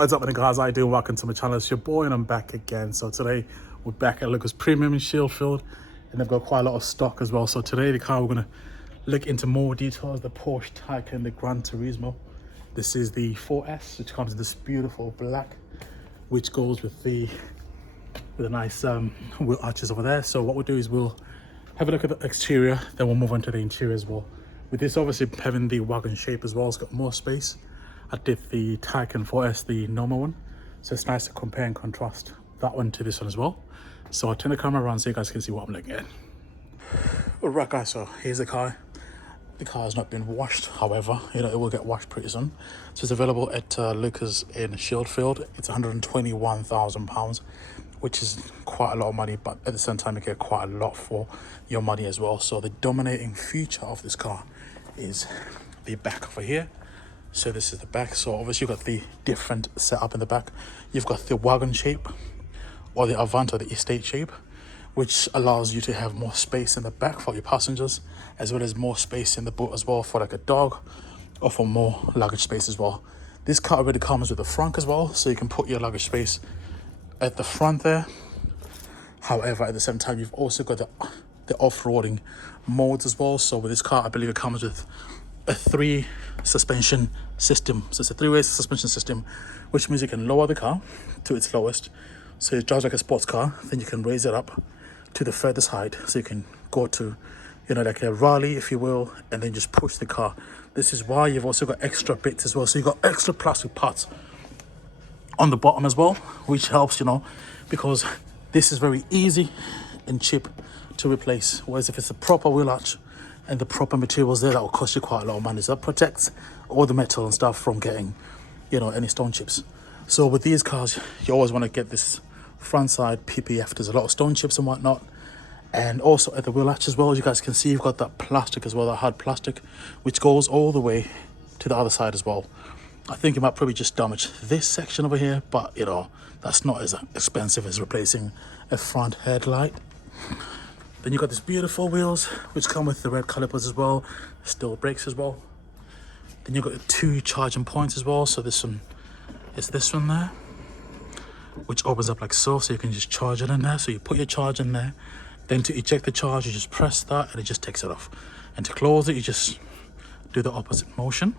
What is up, my guys? How you doing? Welcome to my channel. It's your boy and I'm back again. So today we're back at Lucas Premium in Sheffield, and they've got quite a lot of stock as well. So today the car we're going to look into more details, the Porsche Taycan, the Gran Turismo. This is the 4S, which comes in this beautiful black, which goes with the nice wheel arches over there. So what we'll do is we'll have a look at the exterior, then we'll move on to the interior as well. With this obviously having the wagon shape as well, it's got more space. I did the Taycan 4S, the normal one, so it's nice to compare and contrast that one to this one as well. So I'll turn the camera around so you guys can see what I'm looking at. Alright guys, so here's the car. The car has not been washed, however, it will get washed pretty soon. So it's available at Lucas in Sheffield. It's £121,000, which is quite a lot of money, but at the same time you get quite a lot for your money as well. So the dominating feature of this car is the back over here. So this is the back. So obviously you've got the different setup in the back. You've got the wagon shape, or the Avant or the estate shape, which allows you to have more space in the back for your passengers, as well as more space in the boot as well for like a dog, or for more luggage space as well. This car already comes with the front as well, so you can put your luggage space at the front there. However, at the same time, you've also got the off-roading modes as well. So with this car, I believe it comes with a 3 suspension system. So it's a 3-way suspension system, which means you can lower the car to its lowest, so it drives like a sports car. Then you can raise it up to the furthest height, so you can go to, like a rally, if you will, and then just push the car. This is why you've also got extra bits as well. So you've got extra plastic parts on the bottom as well, which helps, because this is very easy and cheap to replace. Whereas if it's a proper wheel arch and the proper materials there, that will cost you quite a lot of money. So that protects all the metal and stuff from getting, any stone chips. So with these cars, you always want to get this front side PPF. There's a lot of stone chips and whatnot. And also at the wheel arch as well, as you guys can see, you've got that plastic as well, that hard plastic, which goes all the way to the other side as well. I think it might probably just damage this section over here, but that's not as expensive as replacing a front headlight. Then you've got these beautiful wheels, which come with the red calipers as well, steel brakes as well. Then you've got the 2 charging points as well. So this one is this one there, which opens up like so you can just charge it in there. So you put your charge in there, then to eject the charge, you just press that and it just takes it off. And to close it, you just do the opposite motion.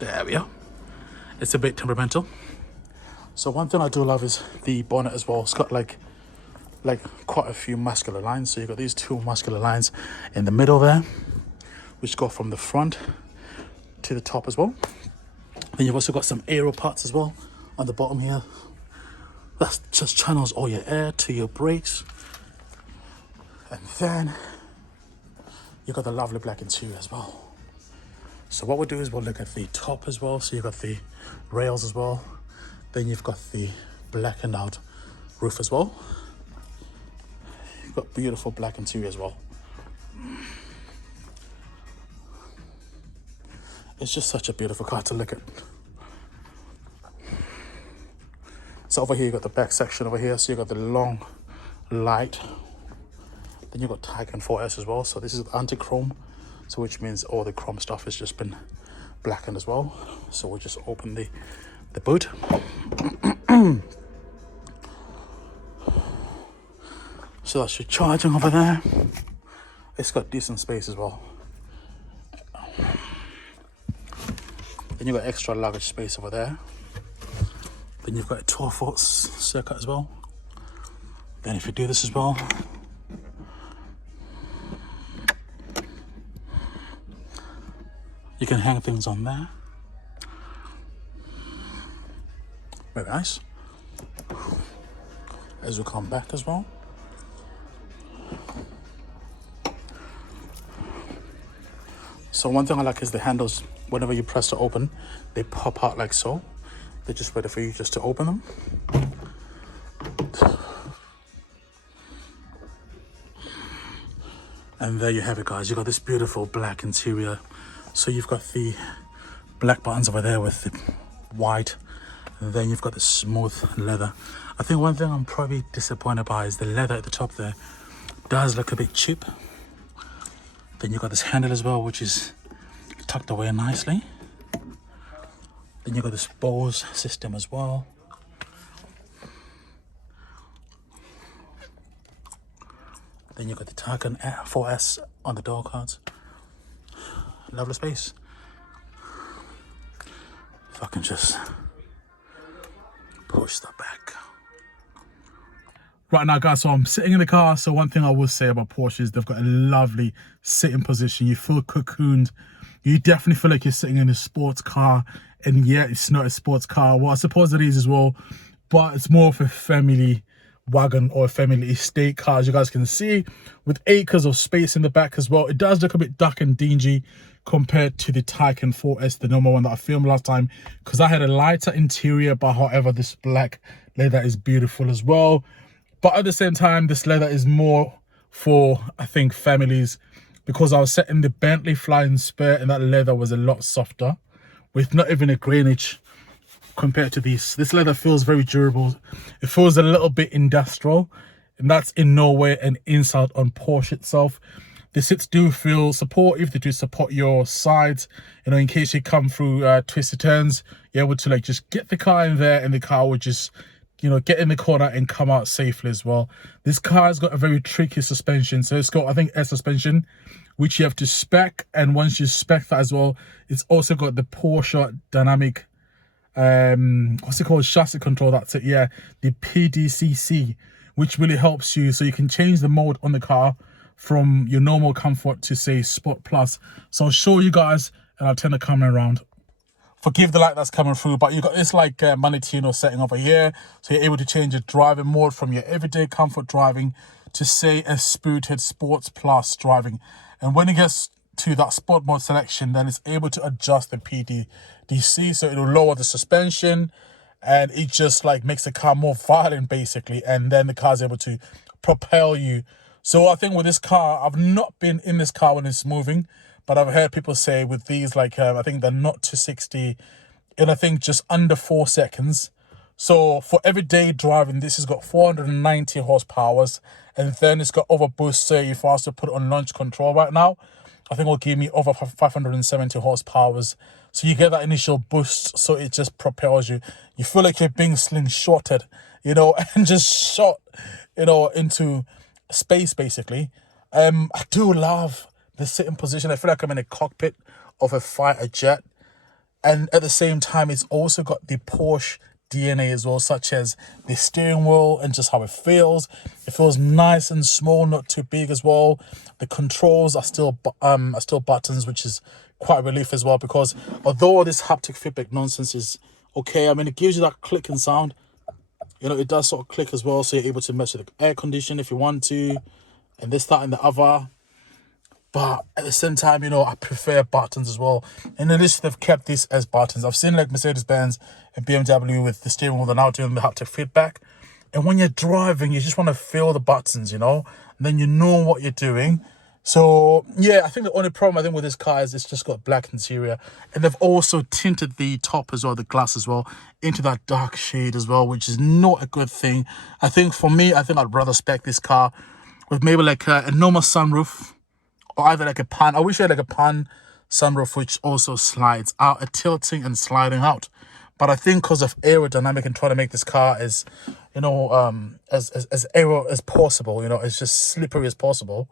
There we are. It's a bit temperamental. So one thing I do love is the bonnet as well. It's got like quite a few muscular lines. So you've got these 2 muscular lines in the middle there, which go from the front to the top as well. Then you've also got some aero parts as well on the bottom here. That just channels all your air to your brakes. And then you've got the lovely black interior as well. So what we'll do is we'll look at the top as well. So you've got the rails as well. Then you've got the blackened out roof as well. You've got beautiful black interior as well. It's just such a beautiful car to look at. So over here you've got the back section over here. So you've got the long light. Then you've got Taycan 4S as well. So this is anti-chrome. So which means all the chrome stuff has just been blackened as well. So we'll just open the boot. So that's your charging over there. It's got decent space as well. Then you've got extra luggage space over there. Then you've got a 12-foot circuit as well. Then if you do this as well, you can hang things on there. Very nice. As we come back as well. So one thing I like is the handles, whenever you press to open, they pop out like so. They're just ready for you just to open them. And there you have it, guys. You've got this beautiful black interior. So you've got the black buttons over there with the white. And then you've got the smooth leather. I think one thing I'm probably disappointed by is the leather at the top there does look a bit cheap. Then you've got this handle as well, which is tucked away nicely. Then you got this Bose system as well. Then you got the Taycan 4S on the door cards. Lovely space. If I can just push that back. Right now, guys, so I'm sitting in the car. So one thing I will say about Porsche is they've got a lovely sitting position. You feel cocooned. You definitely feel like you're sitting in a sports car. And yet it's not a sports car. Well, I suppose it is as well. But it's more of a family wagon or a family estate car, as you guys can see, with acres of space in the back as well. It does look a bit dark and dingy compared to the Taycan 4S, the normal one that I filmed last time, because I had a lighter interior. But however, this black leather is beautiful as well. But at the same time, this leather is more for, I think, families, because I was set in the Bentley Flying Spur and that leather was a lot softer with not even a grainage compared to these. This leather feels very durable. It feels a little bit industrial, and that's in no way an insult on Porsche itself. The seats do feel supportive. They do support your sides, you know, in case you come through twisty turns, you're able to like just get the car in there and the car will just, you know, get in the corner and come out safely as well. This car has got a very tricky suspension. So it's got, I think, air suspension, which you have to spec. And once you spec that as well, it's also got the Porsche dynamic, what's it called? Chassis control. That's it. Yeah. The PDCC, which really helps you. So you can change the mode on the car from your normal comfort to say Sport Plus. So I'll show you guys and I'll turn the camera around. Forgive the light that's coming through, but you got this like Manitino setting over here. So you're able to change your driving mode from your everyday comfort driving to say a spirited Sports Plus driving. And when it gets to that sport mode selection, then it's able to adjust the PDC. So it'll lower the suspension and it just like makes the car more violent basically. And then the car's able to propel you. So I think with this car, I've not been in this car when it's moving, but I've heard people say with these, like, I think they're not to 60 in, I think, just under 4 seconds. So for everyday driving, this has got 490 horsepower. And then it's got overboost. So if I was to put it on launch control right now, I think it'll give me over 570 horsepower. So you get that initial boost. So it just propels you. You feel like you're being slingshotted, you know, and just shot, you know, into space basically. I do love the sitting position. I feel like I'm in a cockpit of a fighter jet, and at the same time it's also got the Porsche DNA as well, such as the steering wheel and just how it feels nice and small, not too big as well. The controls are still buttons, which is quite a relief as well, because although this haptic feedback nonsense is okay, I mean, it gives you that clicking sound. You know, it does sort of click as well, so you're able to mess with the air condition if you want to, and this, that, and the other. But at the same time, you know, I prefer buttons as well. And at least they've kept this as buttons. I've seen like Mercedes-Benz and BMW with the steering wheel, they're now doing the haptic feedback. And when you're driving, you just want to feel the buttons, you know, and then you know what you're doing. So yeah, I think the only problem I think with this car is it's just got black interior, and they've also tinted the top as well, the glass as well, into that dark shade as well, which is not a good thing. I think for me, I think I'd rather spec this car with maybe like a normal sunroof, or either like a pan. I wish I had like a pan sunroof which also slides out, a tilting and sliding out. But I think because of aerodynamic and trying to make this car as, you know, as aero as possible, you know, as just slippery as possible,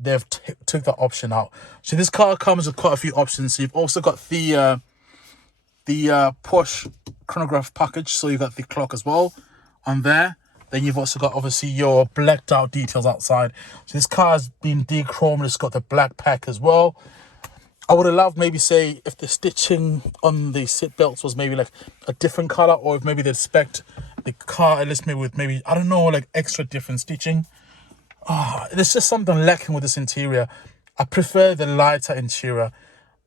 they've took that option out. So this car comes with quite a few options. So you've also got the Porsche chronograph package. So you've got the clock as well on there. Then you've also got obviously your blacked out details outside. So this car has been de-chromed. It's got the black pack as well. I would have loved maybe say if the stitching on the seat belts was maybe like a different color, or if maybe they'd spec'd the car at least maybe with maybe, I don't know, like extra different stitching. There's just something lacking with this interior. I prefer the lighter interior.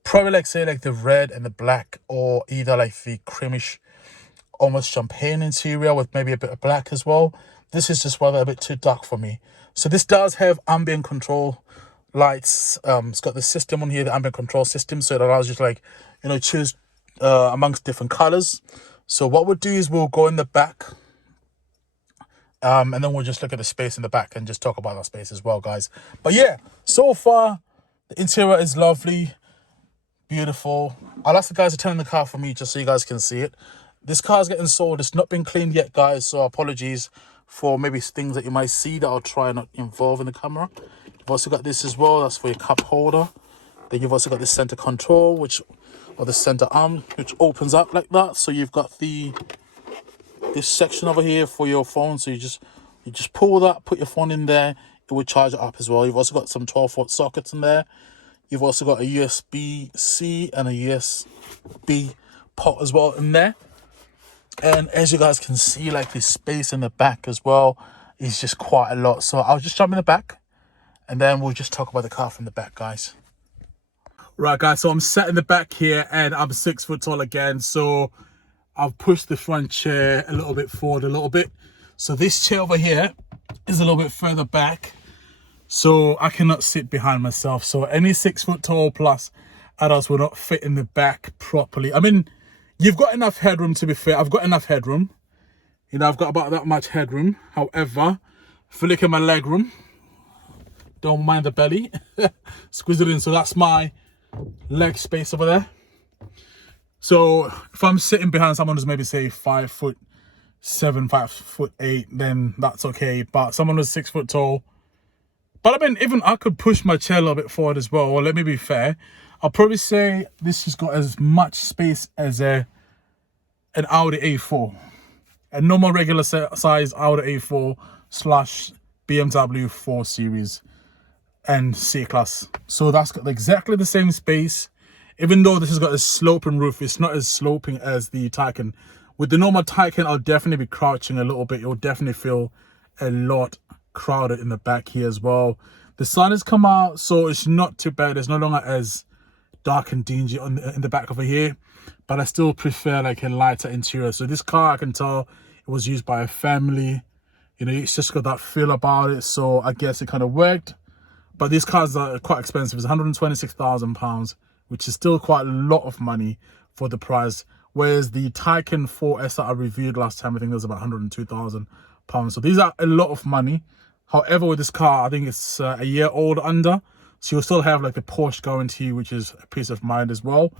Probably like say like the red and the black, or either like the creamish, almost champagne interior with maybe a bit of black as well. This is just rather a bit too dark for me. So this does have ambient control lights. It's got the system on here, the ambient control system, so it allows you to, like, you know, choose amongst different colors. So what we'll do is we'll go in the back, and then we'll just look at the space in the back and just talk about that space as well, guys. But yeah, so far the interior is lovely. Beautiful. I'll ask the guys to turn the car for me just so you guys can see it. This car's getting sold. It's not been cleaned yet, guys, so apologies for maybe things that you might see that I'll try not involve in the camera. You've also got this as well. That's for your cup holder. Then you've also got the center control, or the center arm, which opens up like that. So you've got this section over here for your phone. So you just pull that, put your phone in there. It will charge it up as well. You've also got some 12-volt sockets in there. You've also got a USB-C and a USB port as well in there. And as you guys can see, like the space in the back as well is just quite a lot. So I'll just jump in the back and then we'll just talk about the car from the back, guys. Right, guys, so I'm sat in the back here and I'm 6 foot tall again. So I've pushed the front chair a little bit forward a little bit. So this chair over here is a little bit further back. So I cannot sit behind myself. So any 6 foot tall plus adults will not fit in the back properly. I mean, you've got enough headroom, to be fair. I've got enough headroom. You know, I've got about that much headroom. However, if you look at my leg room, don't mind the belly. Squeeze it in. So that's my leg space over there. So if I'm sitting behind someone who's maybe say 5'7", 5'8", then that's okay. But someone who's 6 foot tall, but I mean, even I could push my chair a little bit forward as well. Or let me be fair, I'll probably say this has got as much space as an Audi A4, a normal regular size Audi A4 / BMW 4 Series and C-Class. So that's got exactly the same space. Even though this has got a sloping roof, it's not as sloping as the Taycan. With the normal Taycan, I'll definitely be crouching a little bit. You'll definitely feel a lot crowded in the back here as well. The sun has come out, so it's not too bad. It's no longer as dark and dingy in the back over here, but I still prefer like a lighter interior. So this car, I can tell it was used by a family. You know, it's just got that feel about it. So I guess it kind of worked. But these cars are quite expensive. It's £126,000, which is still quite a lot of money for the price. Whereas the Taycan 4S that I reviewed last time, I think it was about £102,000. So these are a lot of money. However, with this car, I think it's a year old under. So you'll still have like the Porsche guarantee, which is a peace of mind as well.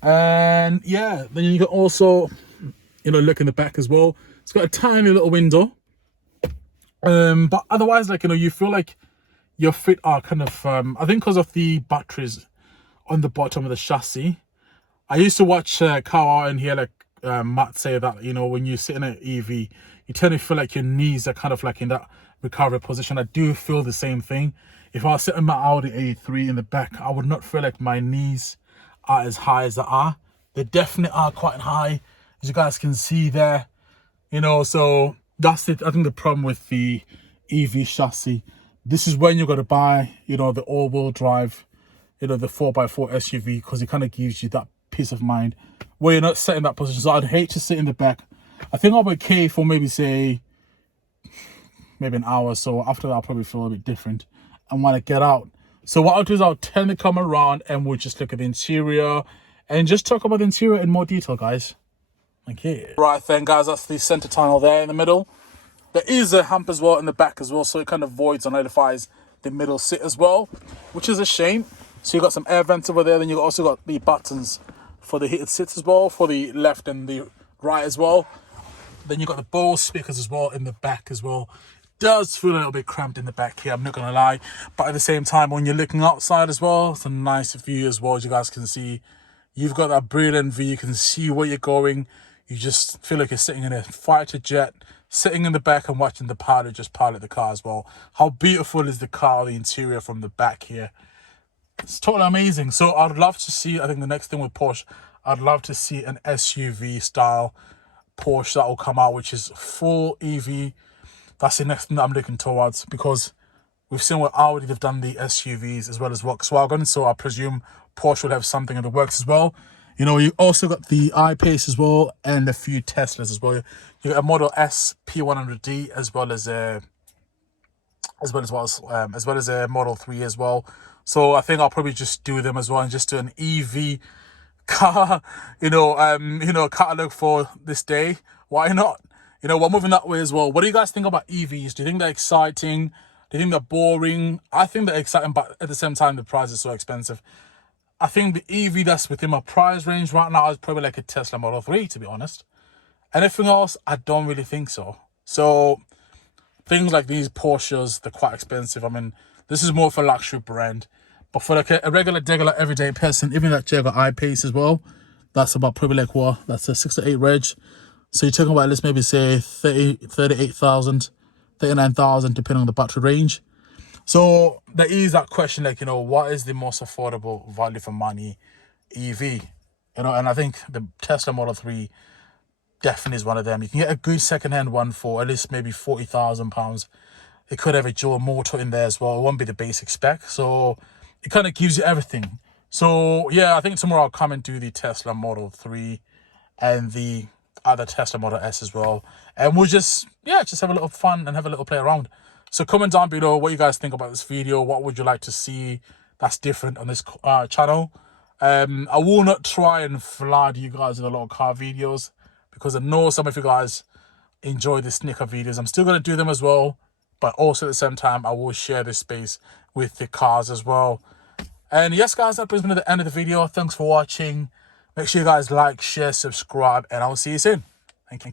And yeah, then you can also, you know, look in the back as well. It's got a tiny little window. But otherwise, like, you know, you feel like your feet are kind of, I think because of the batteries on the bottom of the chassis. I used to watch Car and hear like Matt say that, you know, when you sit in an EV, you tend to feel like your knees are kind of like in that recovery position. I do feel the same thing. If I was sitting in my Audi A3 in the back, I would not feel like my knees are as high as they are. They definitely are quite high, as you guys can see there. You know, so that's it. I think the problem with the EV chassis, this is when you're going to buy, you know, the all-wheel drive, you know, the 4x4 SUV, because it kind of gives you that peace of mind where you're not set in that position. So I'd hate to sit in the back. I think I'll be okay for maybe say maybe an hour or so. After that, I'll probably feel a bit different and want to get out. So what I'll do is I'll turn the camera around and we'll just look at the interior and just talk about the interior in more detail, guys. Okay. Right then, guys, that's the center tunnel there in the middle. There is a hump as well in the back as well, so it kind of voids or nullifies the middle seat as well, which is a shame. So you've got some air vents over there. Then you've also got the buttons for the heated seats as well, for the left and the right as well. Then you've got the Bose speakers as well in the back as well. It does feel a little bit cramped in the back here, I'm not going to lie. But at the same time, when you're looking outside as well, it's a nice view as well, as you guys can see. You've got that brilliant view. You can see where you're going. You just feel like you're sitting in a fighter jet, sitting in the back and watching the pilot just pilot the car as well. How beautiful is the car, the interior from the back here. It's totally amazing. So I'd love to see, I think the next thing with Porsche, I'd love to see an SUV style Porsche that will come out, which is full EV. That's the next thing that I'm looking towards, because we've seen what Audi, they've done the SUVs as well as Volkswagen. So I presume Porsche will have something in the works as well. You know, you also got the I-Pace as well and a few Teslas as well. You got a Model S P100D as well as a Model 3 as well. So I think I'll probably just do them as well and just do an EV car, catalog for this day. Why not? You know, we're moving that way as well. What do you guys think about EVs? Do you think they're exciting? Do you think they're boring? I think they're exciting, but at the same time, the price is so expensive. I think the EV that's within my price range right now is probably like a Tesla Model 3, to be honest. Anything else, I don't really think so. So things like these Porsches, they're quite expensive. I mean, this is more for luxury brand. But for like a regular, everyday person, even that Jaguar I-Pace as well, that's about probably like what? That's a 6 to 8 reg. So you're talking about, let's maybe say 38,000, 39,000, depending on the battery range. So there is that question, like, what is the most affordable value for money EV? And I think the Tesla Model 3 definitely is one of them. You can get a good second-hand one for at least maybe £40,000. It could have a dual motor in there as well. It won't be the basic spec. So it kind of gives you everything. So yeah, I think tomorrow I'll come and do the Tesla Model 3 and the other Tesla Model S as well. And we'll just have a little fun and have a little play around. So comment down below what you guys think about this video. What would you like to see that's different on this channel? I will not try and flood you guys with a lot of car videos because I know some of you guys enjoy the sneaker videos. I'm still going to do them as well. But also at the same time, I will share this space with the cars as well. And yes, guys, that brings me to the end of the video. Thanks for watching. Make sure you guys like, share, subscribe, and I will see you soon.